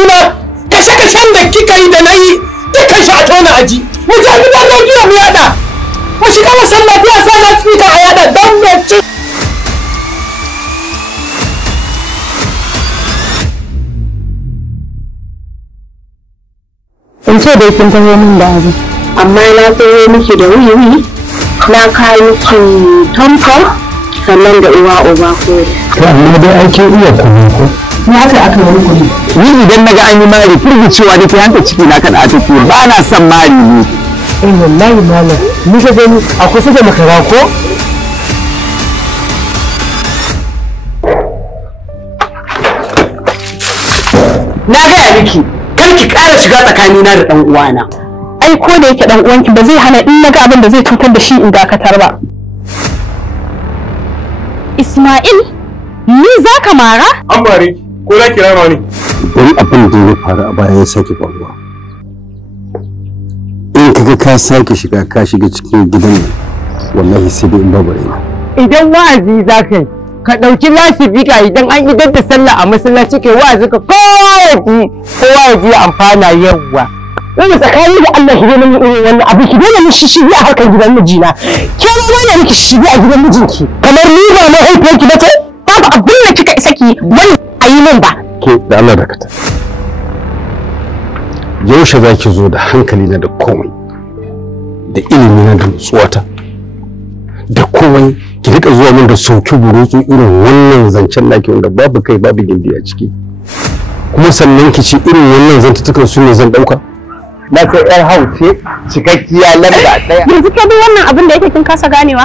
juna kashe-kashen da kika yi da na yi dukkan shi a tona aji mu je gidan rediyo mu yada mu shiga masallaci a sa na tsika a yada don me ci in ce da kin taho min da abu amma na taho miki da wuri na kawo miki tomtom sannan da uwa ko to amma dai ake iya kuma ko ya ka aka wani kuri ni idan naga an yi mari firgicewa nake hanta ciki na kada take ba na son mari ne wallahi malam ni ga gani a kusa da makara ko na ga miki kar ki ƙara shiga tsakanina da dan uwana ai ko da yake dan uwanki ba zai hana in naga abin da zai cutar da shi in dakatar ba. Ismail ni zaka mara? An bare ko za ki rama ne? Idan abin da ya faru a baya ya sake faruwa in kaga ka sake shiga ka shiga cikin gidan nan wallahi sai dai in babu raina. Idan wa'azi za ka yi ka ɗauki lasifika idan an idar da sallah a masallaci kai wa'azi ka kowa ya ji amfana yawa. Wanda tsakani da Allah shi ne mun irin wannan abu ki dole mu shishigi a harkar gidan mijina. Ke ma wanda miki shishigi a gidan mijinki. Kamar ni ba mahaifiyarki ba ce babu abin da kika isa ki wani a yi min ba. Ke da Allah da kata. Yaushe za ki zo da hankali na da komai da ilimi na da nutsuwata da komai ki rika zuwa min da sauki burutsu irin wannan zancen naki wanda babu kai babu gindi a ciki kuma sannan ki ci irin wannan zantutukan su ne zan dauka Na sai ƴar hauce cikakkiya lamba ɗaya. Yanzu ke duk wannan abin da yake kin kasa ganewa?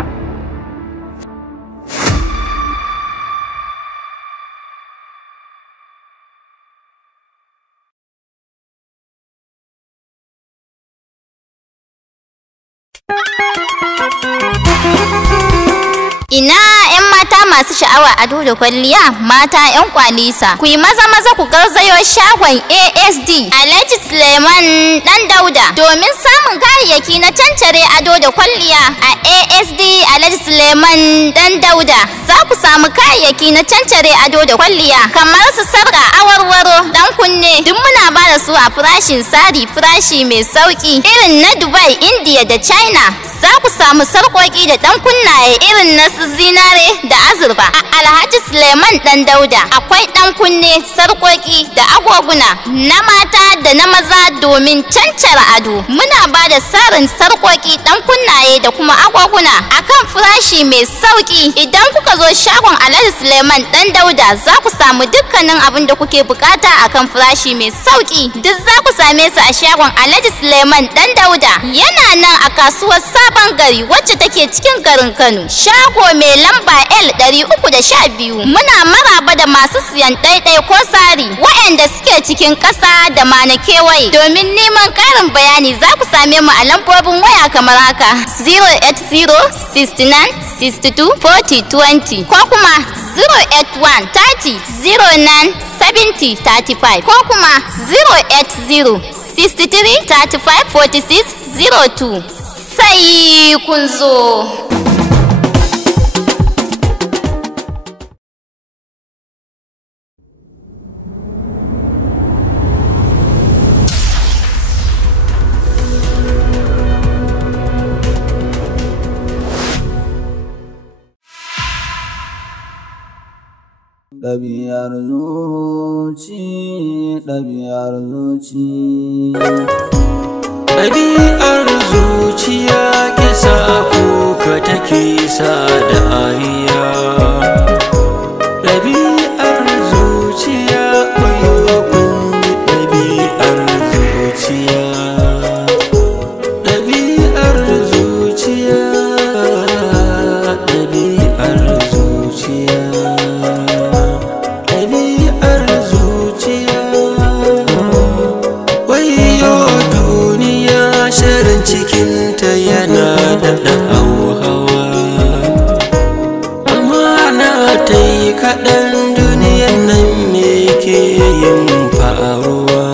Ina 'yan mata masu sha'awa ado da kwalliya, mata 'yan kwalisa, ku yi maza ku garzayo shagon ASD Alhaji Suleiman Dan Dauda domin samun kayayyaki na cancare ado da kwalliya. A ASD Alhaji Suleiman Dan Dauda za ku samu kayayyaki na cancare ado da kwalliya kamar su sarka, awarwaro, dan kunne, duk muna ba da su a farashin sari, farashi mai sauki irin na Dubai, India da China. Za ku samu sarƙoƙi da dan kunnaye irin na zinare da azurfa. A Alhaji Suleiman Dan Dauda akwai dan kunne, sarƙoƙi da agoguna na mata da na maza domin cancara ado. Muna ba da sarin sarƙoƙi, dan kunnaye da kuma agoguna akan farashi mai sauki. Idan kuka zo shagon Alhaji Suleiman Dan Dauda za ku samu dukkanin abin da kuke bukata akan farashi mai sauki. Duk za ku same su a shagon Alhaji Suleiman Dan Dauda. Yana nan a kasuwar Sabon Gari wacce take cikin garin Kano. Shago mai lamba L312. Muna maraba da masu siyan ɗaiɗai ko sari waɗanda suke cikin ƙasa da ma na kewaye. Domin neman ƙarin bayani za ku same mu a lambobin waya kamar haka 080 69 62 40 20 ko kuma 081 30 09 70 35 ko kuma 080 63 35 46 02. Sai kun zo. Ɗabi'ar zuci, ɗabi'ar zuci. Ɗabi'ar zuciya kisa kuka take sa da ariya. Ɗabi'ar zuciya ƙwayo kundi ɗabi'ar zuciya. Ɗabi'ar zuciya, ɗabi'ar zuciya. Ɗabi'ar zuciya. Wayo duniya shirin cikinta yana da hauhawa. Amana ta yi kaɗan duniyan nan me ke yin faruwa.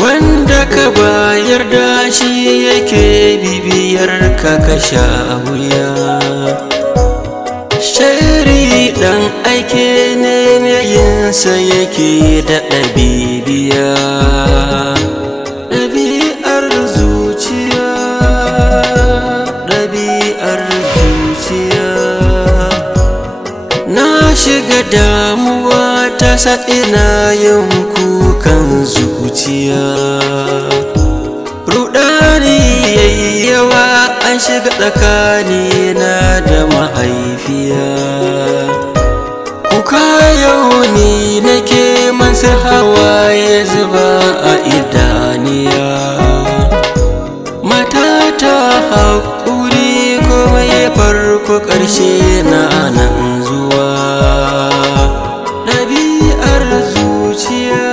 Wanda ka bayar da shi yake bibiyar ka sha wuya. Shari ɗan aike ne yin jikinsa yake da ɗabibiya. Ɗabi'ar zuciya, ɗabi'ar zuciya. Na shiga damuwa ta sa'ina yin kukan zuciya. Rudani yayyawa an shiga tsakanina da mahaifiya. Kuka yau ni nake masa hawaye zuba a idaniya. Matata haƙuri kuma ya farko ƙarshe na nan zuwa. Ɗabi'ar zuciya,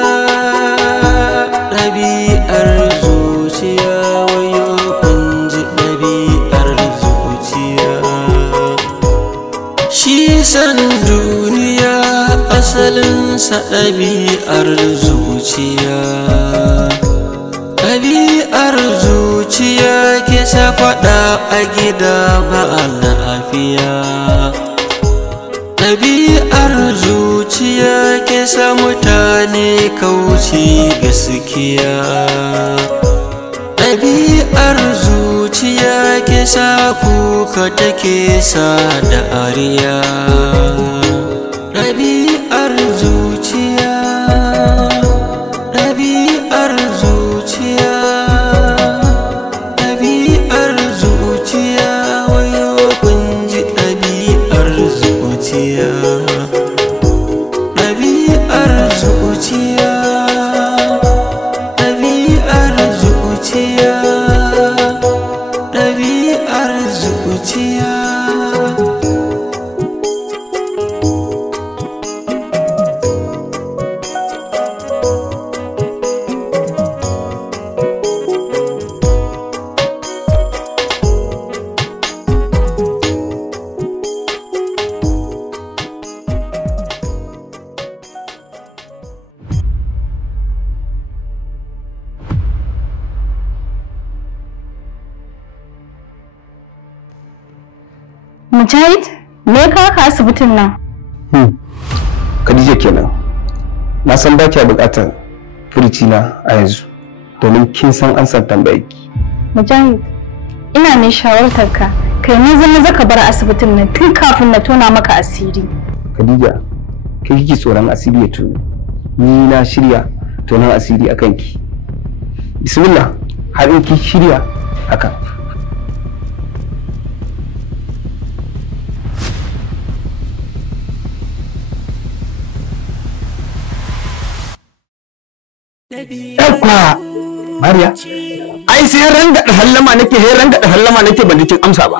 ɗabi'ar zuciya, wayo kun ji ɗabi'ar zuciya. Shi san duniya asalinsa ɗabi'ar zuciya. Ɗabi'ar zuciya ke sa faɗa a gida ba lafiya. Ɗabi'ar zuciya ke sa mutane kauce gaskiya. Ɗabi'ar zuciya ke sa kuka take sa da ariya. Ɗabi'ar zuciya, ɗabi'ar zuciya, ɗabi'ar zuciya, wayo kun ji ɗabi'ar zuciya. Ɗabi'ar zuciya, ɗabi'ar zuciya, ɗabi'ar zuciya. Mujahid, me ka asibitin nan? Khadija kenan. Na san ba kya buƙatar furuci na a yanzu domin kin san an san tambayarki. Mujahid, ina mai shawartar ka kai maza ka bar asibitin nan tun kafin na tona maka asiri. Khadija, kai kike tsoron asiri ya tono. Ni na shirya tonon asiri akan ki. Bismillah, har in ki shirya hakan. Yawwa Mariya, ai sai rangada sallama nake ban jikin amsa ba.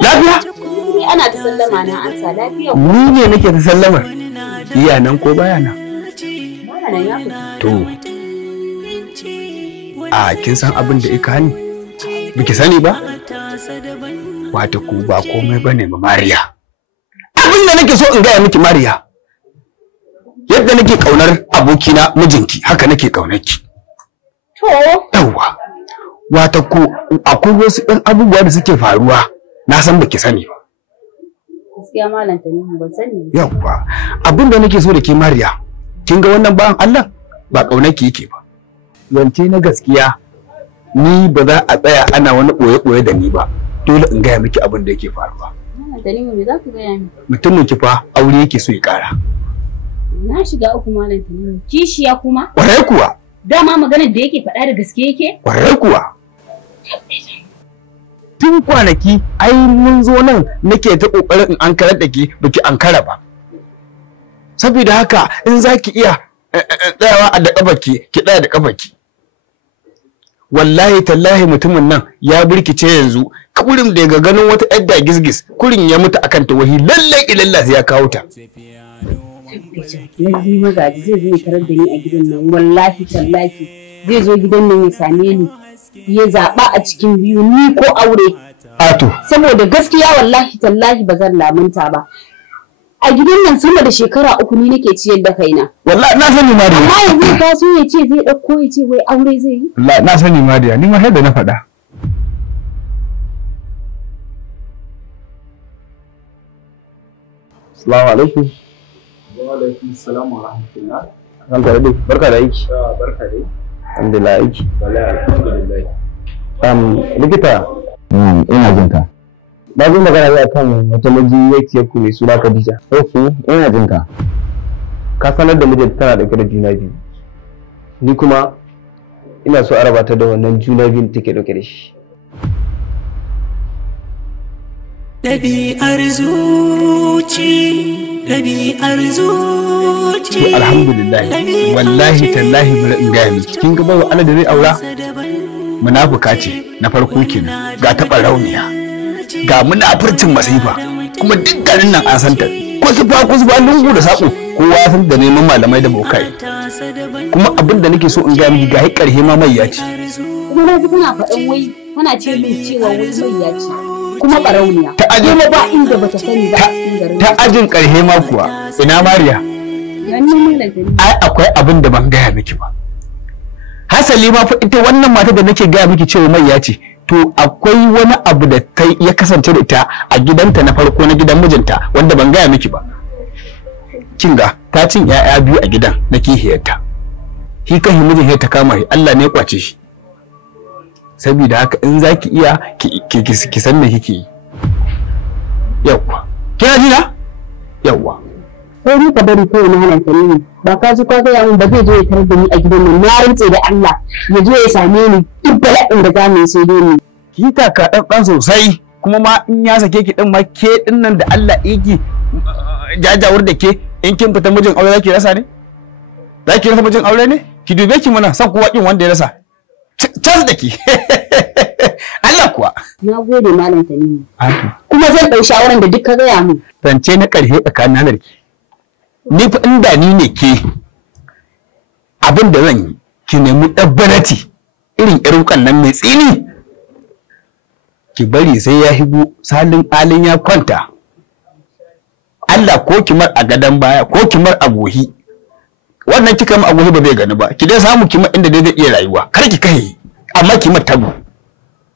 Lafiya? Ni ana ta sallama na amsa lafiya. Ni ne nake ta sallamar. Iya nan ko baya nan? Baya nan ya fita. To. A kin san abin da ika hani? Biki sani ba? Wata ku ba komai bane ba Mariya. Abin da nake so in gaya miki Mariya. Yadda nake kaunar abokina mijinki haka nake kaunar ki. To. Yawwa. Wata ku akwai wasu ɗan abubuwa da suke faruwa na san baki sani ba. Gaskiya malam Tanimu ban sani. Yawwa. Abin da nake so da ke Mariya. Kin ga wannan bayan Allah ba kaunar ki yake ba. Zance na gaskiya ni ba za a tsaya ana wani ɓoye-ɓoye da ni ba. Dole in gaya miki abin da yake faruwa. Malam Tanimu me za ka gaya min? Mutumin ki fa aure yake so ya ƙara. Na shiga uku malam Tanimu. Kishiya kuma? Kwarai kuwa. Dama maganar da yake faɗa da gaske yake? Kwarai kuwa. Tun kwanaki ai mun zo nan nake ta kokarin in ankarar da ke baki ankara ba. Saboda haka in zaki iya tsayawa a da kafarki ki tsaya da kafarki. Wallahi tallahi mutumin nan ya birkice yanzu kurin da ga ganin wata yadda gisgis kurin ya mutu akan ta wahi lallai ilalla sai ya kawo ta. Yanzu magaji zai zo tarar da ni a gidan nan wallahi tallahi zai zo gidan nan ya same ni ya zaɓa a cikin biyu ni ko aure. Ato. Saboda gaskiya wallahi tallahi ba zan lamunta ba. A gidan nan sama da shekara 3 ni nake ciyar da kaina. Wallahi na sani Mariya. Amma yanzu ya taso ya ce zai ɗauko ya ce wai aure zai yi. Wallahi na sani Mariya ni ma har da na faɗa. Assalamu alaikum. Wa alaikum salam wa rahmatullah. Barka da aiki. Barka dai. Alhamdulillah aiki. Alhamdulillah. Likita. Ina jin ka. Na zo magana ne akan wata majiyyaci ku mai suna Khadija. Okay, ina jin ka. Ka sanar da mijinta tana dauke da juna biyu. Ni kuma ina so a raba ta da wannan juna biyun take dauke da shi. Ɗabi'ar zuci, ɗabi'ar zuci. Alhamdulillah, wallahi tallahi bari in gaya miki. Kin ga bawa Allah da zai aura? Munafuka ce na farko kenan, ga taɓa rauniya, ga munafurcin masifa, kuma dukkanin nan an santa. Kusufa lungu da saƙo, kowa ya san da neman malamai da bokai. Kuma abin da nake so in gaya miki ga ƙarhe ma mai ya ce. Kuma na ji kana faɗan wai kana ce min cewa wai mai ya ce. Kuma barauniya kuma ba inda bata sani ba ta ajin karhe ma kuwa ina Mariya ai akwai abin da ban gaya miki ba hasali ma fa ita wannan mata da nake gaya miki cewa mai ya ce to akwai wani abu da ya kasance da ita a gidanta na farko na gidan mijinta wanda ban gaya miki ba kinga ta cin 'ya'ya biyu a gidan na kihiyarta shi kan mijin ya ta kama shi Allah ne ya kwace shi saboda haka in za ki iya ki san me kike yi yawwa kina ji na yawwa sai ni ka bari kawai na halanta ni ba ka ji ka gaya min ba zai je ya tarar da ni a gidan nan na rantse da Allah ya je ya same ni duk bala'in da zamu yi sai dai ni ki taka dan sosai kuma ma in ya sake ki din ma ke din nan da Allah yake jajawar da ke in kin fita mijin aure zaki rasa ne zaki rasa mijin aure ne ki dube ki mana san kowa kin wanda ya rasa cas da ki Allah kuwa na gode malam Tanimu kuma zan dau shawaran da duk ka gaya min zance na karshe tsakanin halar ki ni fa inda ni ne ke abin da zan yi ki nemi dabbarati irin kan nan mai tsini ki bari sai ya higo salin alin ya kwanta Allah ko kimar a gadan baya ko kimar a gohi wannan kika mu agohi ba zai gani ba ki dai samu kima inda dai zai iya rayuwa kar ki kai amma kima tabo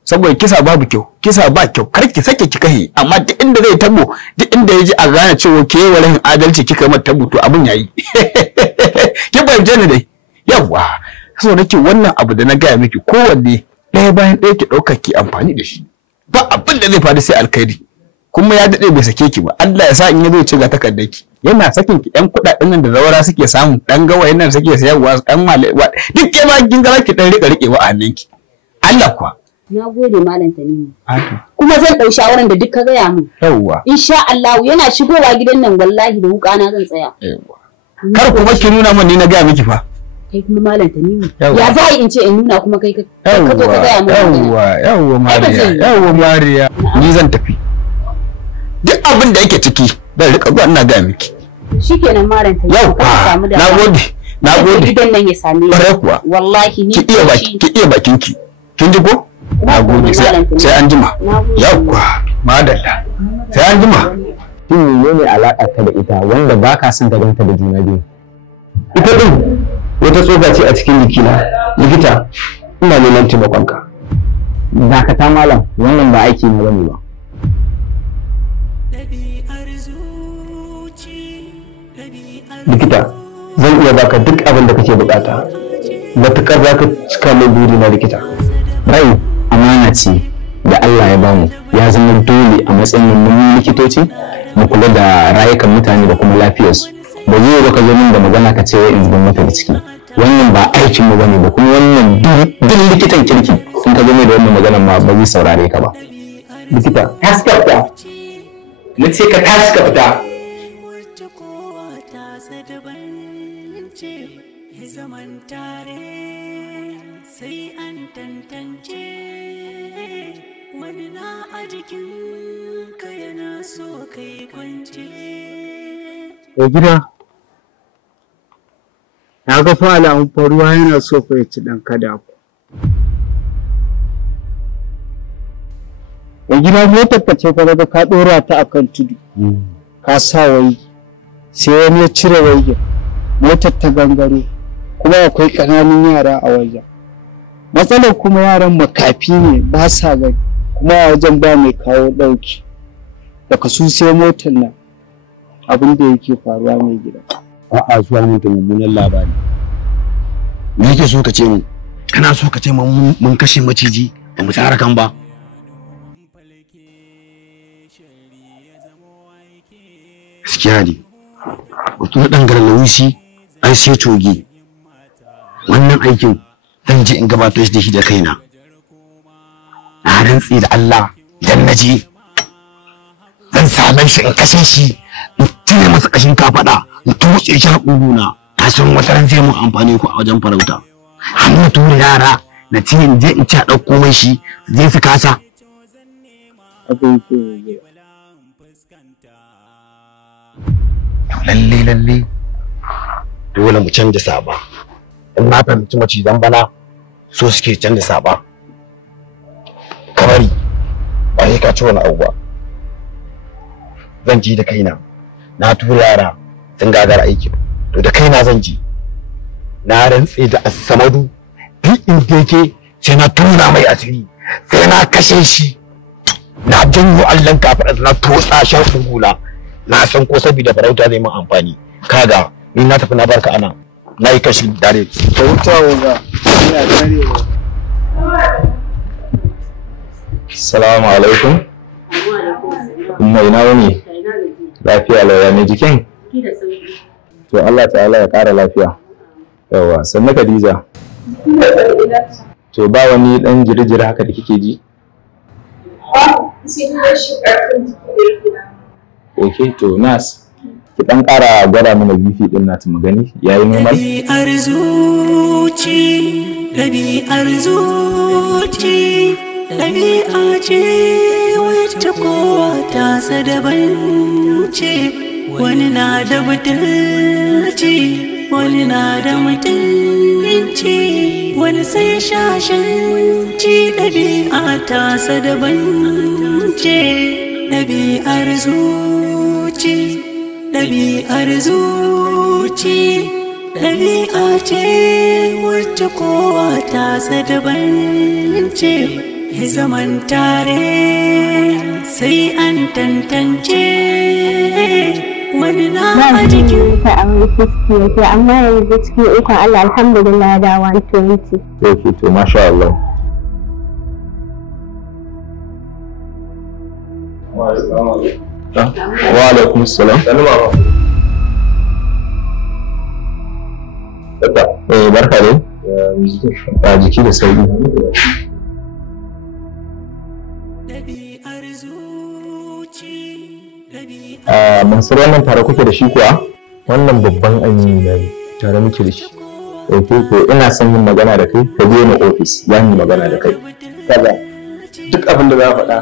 saboda kisa babu kyau kisa ba kyau kar ki sake ki kai amma duk inda zai tabo duk inda yaji a gane cewa ke walahin adalci kika mata tabo to abun yayi ki bayyana ni dai yawa so nake wannan abu da na gaya miki kowanne ɗaya bayan ɗaya ki ɗauka ki amfani da shi ba abin da zai faru sai alkhairi kuma ya dade bai sake ki ba Allah ya sa in ya zo ci ga takardar ki yana sakin ki ɗan kuɗaɗen nan da zawara suke samu ɗan gawayen nan suke sayarwa ɗan malewa duk ke ma kin ga ki ɗan rike a hannun ki Allah kuwa na gode malam Tanimu kuma zan ɗau shawaran da duk ka gaya min yawwa insha Allah yana shigowa gidan nan wallahi da wuka na zan tsaya yawwa kar kuma ki nuna min ni na gaya miki fa kai kuma malam Tanimu ya za in ce in nuna kuma kai ka zo ka gaya min yawwa Mariya ni zan tafi duk abin da yake ciki zan rika zuwa ina gaya miki shikenan malam Tanimu yau nagode gidan nan ya same ni wallahi ni ki iya bakin ki kin ji ko nagode sai an jima yauwa madalla sai an jima shin ne alaka ta da ita wanda baka son ka ganta da juna biyu ita din wata tsoka ce a cikin jikina likita ina neman taimakonka dakata malam wannan ba aiki na bane ba likita zan iya baka duk abin da kake bukata matukar za ka cika min buri na likita rai amana ce da Allah ya bamu ya zama dole a matsayin mun likitoci mu kula da rayukan mutane da kuma lafiyarsu ba zai ba ka zo min da magana ka ce wai in zuban maka da ciki wannan ba aikin mu bane ba kuma wannan duk likitan kirki in ka zo mai da wannan magana ma ba zai saurare ka ba likita taskata mu ce ka tashi ka fita zaman tare sai an tantance wani na a jikinka yana so kai kwance. gida na ga fa alamun faruwa yana so fa ya ci ɗan kada ku. gida motar ka ce fa da ka ɗora ta akan tudu ka sa wai sai wani ya cire waigin motar ta gangaro kuma akwai ƙananun yara a wajen matsalar kuma yaran makafi ne ba sa gani kuma a wajen ba mai kawo ɗauki daga su sai motar nan abin da yake faruwa mai gida. A'a zuwa mun da mummunan labari. Me yake so ka ce mu? Kana so ka ce mun kashe maciji ba mu tsara kan ba? Gaskiya ne. Wato ɗan garlawisi ai sai coge. Wannan aikin zan je in gabatar da shi da kaina. Na rantsi da Allah idan na je zan same shi in kashe shi in cire masa kashin kafaɗa in tuce shi a ƙuguna. Na san wata ran zai mun amfani ku a wajen farauta. Hannu tura yara na ce in je in ci a ɗauko mai shi zai su kasa. Lalle dole mu canja saba. In na fahimci macizan bana so suke canja saba. Kamari ba sai ka ci wani abu ba. Zan je da kaina. Na tura yara sun gagara aiki. To da kaina zan je. Na rantse da Assamadu duk inda yake sai na tuna mai asiri. Sai na kashe shi. Na janyo allon kafaɗa na tosa shan hula. Na san ko saboda farauta zai mun amfani. Kaga ni na tafi na barka ana. Na yi kashi dare. Ka wuta wuga. Ina darewa. Assalamu alaikum. Kuma ina wani? Lafiya lauya ne jikin? To Allah ta'ala ya ƙara lafiya. Yawa, sannu Khadija. To ba wani ɗan jiri-jiri haka da kike ji? Ok, to Nas, ki ɗan ƙara gwada mana bifi ɗin nata magani yayi normal? Ɗabi'ar zuci, ɗabi'a ce wacce kowa ta daban ce. Wani na da butulci, wani na da mutunci, wani sai shashanci. Ɗabi'a ta daban ce. Ɗabi'ar zuci, ɗabi'ar zuci, ɗabi'a ce wacce kowa ta daban ce. Zaman tare sai an tantance. Wani na a jikin ta aure 50 yake, amma yanzu cikin ikon Allah alhamdulillah da 120. Ok, to masha Allah. Wa alaikum salam. Barka dai. A jiki da sauri. Mansur wannan tare kuke da shi kuwa? Wannan babban amini na ne, tare muke da shi. Ok, to ina son yin magana da kai, ka je ni ofis, za mu yi magana da kai. Kaga duk abin da za a faɗa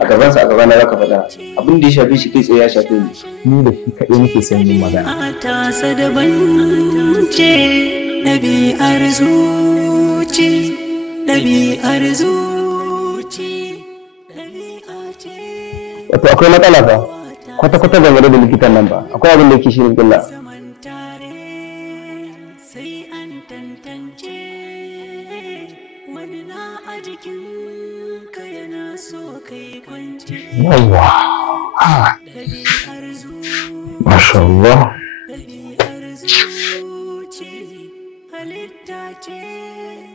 a gabansa a gabana za ka faɗa, abin da ya shafe shi kai tsaye ya shafe ni. Ni da shi kaɗai nake son yin magana. Tasa daban ce, ɗabi'ar zuci, ɗabi'ar zuci, ɗabi'a ce. Wato akwai matsala fa, kwata-kwata game da likitan nan ba, akwai abin da yake shirin gilla. Yawwa, masha Allah. Halitta ce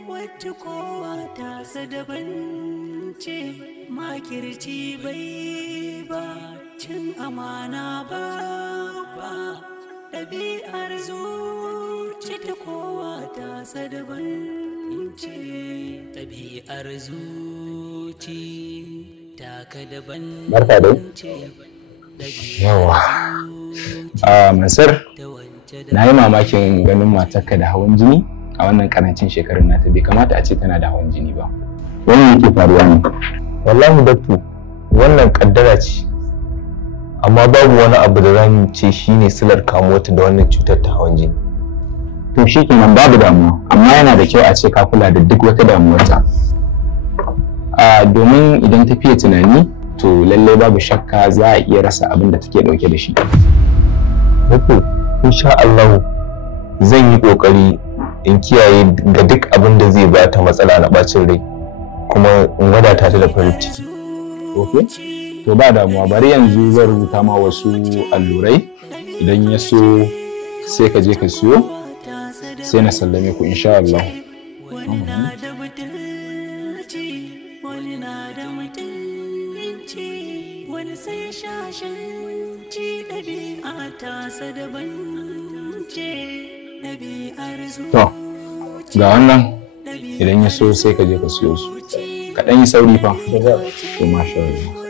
wacce kowa ta daban ce, makirci bai ba, cin amana ba, ɗabi'ar zuci ta kowa ta daban ce, ɗabi'ar zuci taka daban. Barka dai. Yawa. Mansur, na yi mamakin ganin matarka da hawan jini a wannan karancin shekarun nata, bai kamata a ce tana da hawan jini ba. Wannan yake faruwa ne. Wallahi dakto, wannan kaddara ce. Amma babu wani abu da zamu ce shine silar kamuwarta da wannan cutar ta hawan jini. To shikenan babu damuwa, amma yana da kyau a ce ka kula da duk wata damuwarta. Domin idan ta fiye tunani, to lallai babu shakka za a iya rasa abin da take dauke da shi. Dakto, insha Allah zan yi kokari in kiyaye ga duk abin da zai bata matsala na bacin rai, kuma in wadata ta da farin ciki. Okay? To ba damuwa, bari yanzu zan rubuta ma wasu allurai, idan ya so sai ka je ka siyo sai na sallame ku insha Allah. To ga wannan idan ya so sai ka je ka siyo su, ka ɗan yi sauri fa. To masha Allah.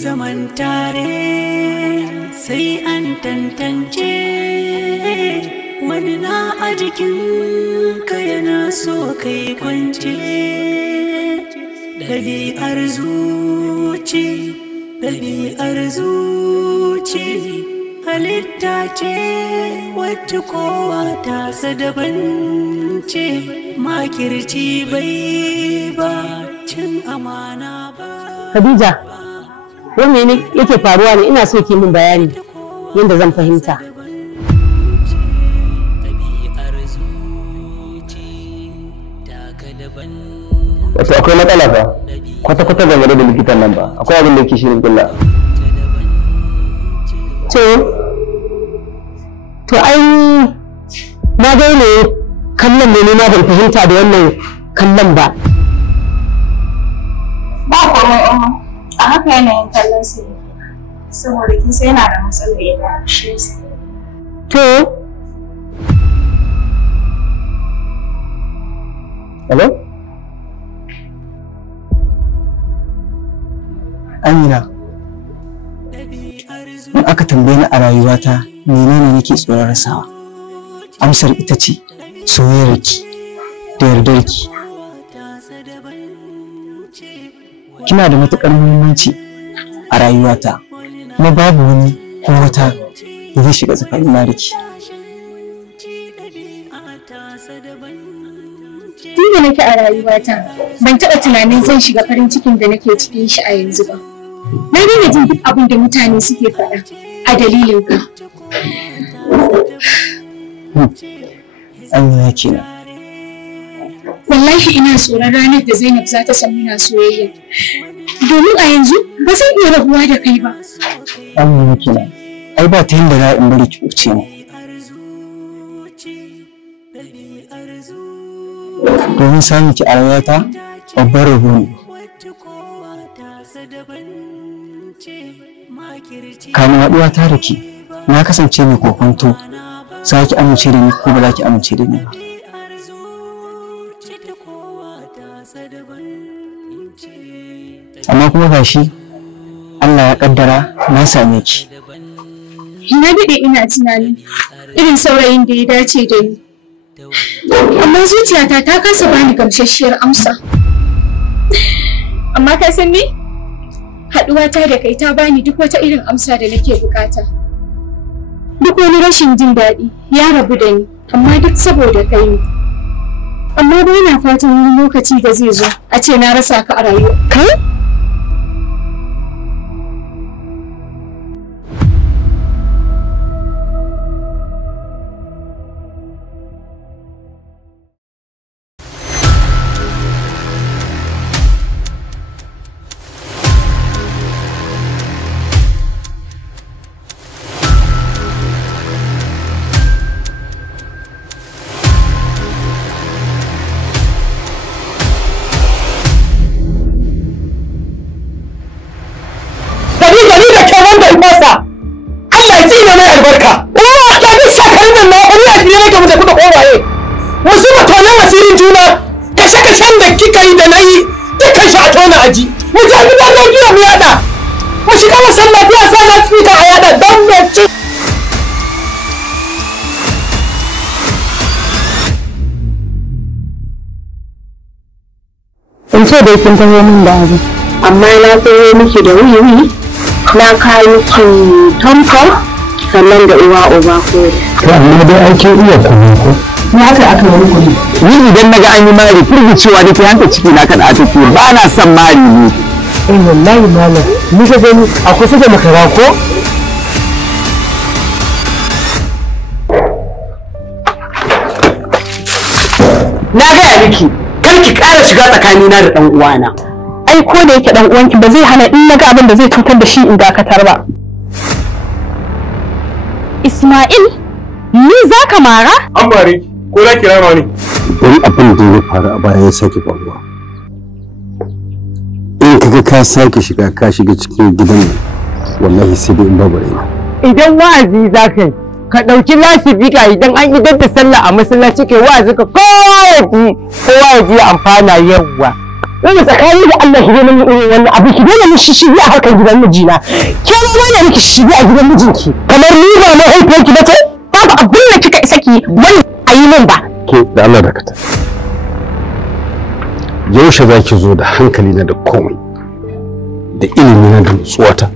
Zaman tare sai an tantance, wani na a jikinka yana so kai kwance. Ɗabi'ar zuci, ɗabi'ar zuci, halitta ce wacce kowa ta daban ce. Makirci bai ba, cin amana ba. Khadija, wani ne yake faruwa ne? Ina so ki min bayani yadda zan fahimta. Wato akwai matsala fa, kwata-kwata game da likitan nan ba, akwai abin da yake shirin kulla. To ai na dai ne kallon ne na ban fahimta da wannan kallon ba. Ba komai umma, a haka yanayin kallon sa saboda kin sai yana da matsalar idanu shi yasa. To Hello? Amina, in aka tambaye ni a rayuwata menene nake tsoron rasawa, amsar ita ce soyayyarki da yardarki. Kina da matuƙar muhimmanci a rayuwata, kuma babu wani ko wata da zai shiga tsakanina da ki. Tun da nake a rayuwata ban taɓa tunanin zan shiga farin cikin da nake cikin shi a yanzu ba. Na daina jin duk abin da mutane suke faɗa a dalilin ka. Amina kenan. Wallahi ina tsoron ranar da Zainab za ta san muna soyayya. Domin a yanzu ba zan iya rabuwa da kai ba. Amina kenan. Ai ba ta yanda za in bari ki wuce mu. Domin samun ki a rayuwata babbar rabo ne. Kamin haɗuwa ta da ke, na kasance mai kokonto, za ki amince da ni ko ba za ki amince da ni ba. Amma kuma gashi Allah ya kaddara na same ki. Na daɗe ina tunani irin saurayin da ya dace da ni. Amma zuciyata ta kasa bani gamsasshiyar amsa. Amma ka san me? Haɗuwata da kai ta bani duk wata irin amsa da nake bukata. Duk wani rashin jin daɗi ya rabu da ni, amma duk saboda kai ne. Amma ba na fatan wani lokaci da zai zo a ce na rasa ka a rayuwa. Kai? In ce dai kin taho min da abu. Amma na taho miki da wiwi, na kawo miki tomfa, sannan da uwa uba ko. To amma dai an kin iya kuma ko? Ni haka aka yi kuɗi. Ni idan naga an yi mari firgicewa nake hanta ciki na kada a take ba na son mari ne. Wallahi malam, ni ka gani a kusa da makara ko? Na gaya miki kar ki ƙara shiga tsakanina da ɗan uwana. Ai ko da yake ɗan uwanki ba zai hana in naga abin da zai cutar da shi in dakatar ba. Ismail, ni za ka mara? An mare ki, ko za ki rama ni? Idan abin da ya faru a baya ya sake faruwa, in kaga ka sake shiga ka shiga cikin gidan nan, wallahi sai dai in babu raina. Idan wa'azi za ka yi, ka ɗauki lasifika idan an idar da sallah a masallaci kai wa'azi ka kowa ya ji amfana yawwa. Wanda tsakani da Allah shi ne wannan abu ki dole mu shi a harkar gidan mijina. Ke ma ne miki shi a gidan mijinki. Kamar ni ba mai haifiyarki ba ce? Babu abin da kika isa ki wani a yi min ba. Ke da Allah dakata. Yaushe za ki zo da hankali na da komai, da ilimi na da nutsuwata,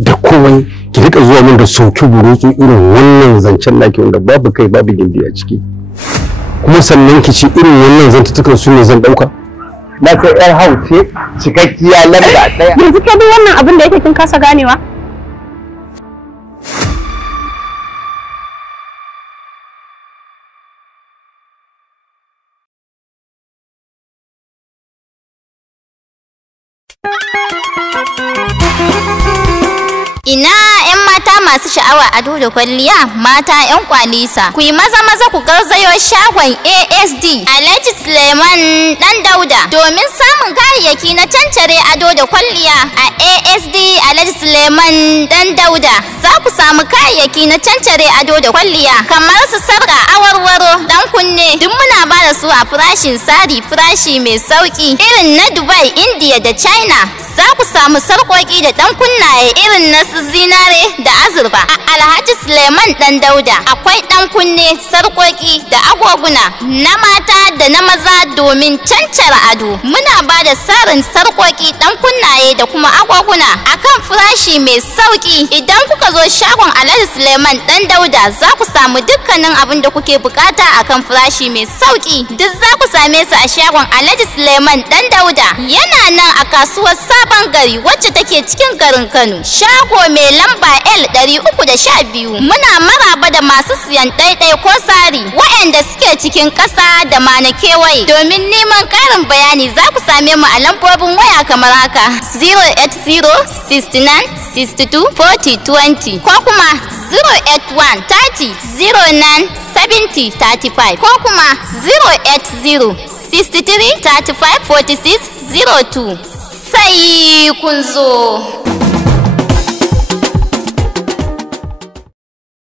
da komai ki rika zuwa min da sauki burutsu irin wannan zancen naki wanda babu kai babu gindi a ciki. Kuma sannan ki ci irin wannan zantutukan su ne zan dauka. Na sai yar hauce cikakkiya lamba daya. Yanzu ka bi wannan abin da yake kin kasa ganewa? Ina 'yan mata masu sha'awa ado da kwalliya, mata 'yan kwalisa, ku yi maza ku garzayo shagon ASD Alhaji Suleiman Dan Dauda domin samun kayayyaki na cancare ado da kwalliya. A ASD Alhaji Suleiman Dan Dauda za ku samu kayayyaki na cancare ado da kwalliya kamar su sarka, awarwaro, dan kunne, duk muna ba da su a farashin sari, farashi mai sauki irin na Dubai, India da China. Za ku samu sarƙoƙi da ɗan kunnaye irin na su zinare da azurfa. A Alhaji Suleiman Dan Dauda akwai ɗan kunne, sarƙoƙi da agoguna na mata da na maza domin cancara ado. Muna ba da sarin sarƙoƙi, ɗan kunnaye da kuma agoguna akan farashi mai sauƙi. Idan kuka zo shagon Alhaji Suleiman Dan Dauda za ku samu dukkanin abin da kuke bukata akan farashi mai sauƙi. Duk za ku same su a shagon Alhaji Suleiman Dan Dauda. Yana nan a kasuwar Sabon Gari wacce take cikin garin Kano. Shago mai lamba L312. Muna maraba da masu siyan ɗaiɗai ko sari waɗanda suke cikin ƙasa da ma na kewaye. Domin neman ƙarin bayani za ku same mu a lambobin waya kamar haka 080 69 62 40 20 ko kuma 081 30 09 70 35 ko kuma 080 63 35 46 02. Sai kun zo.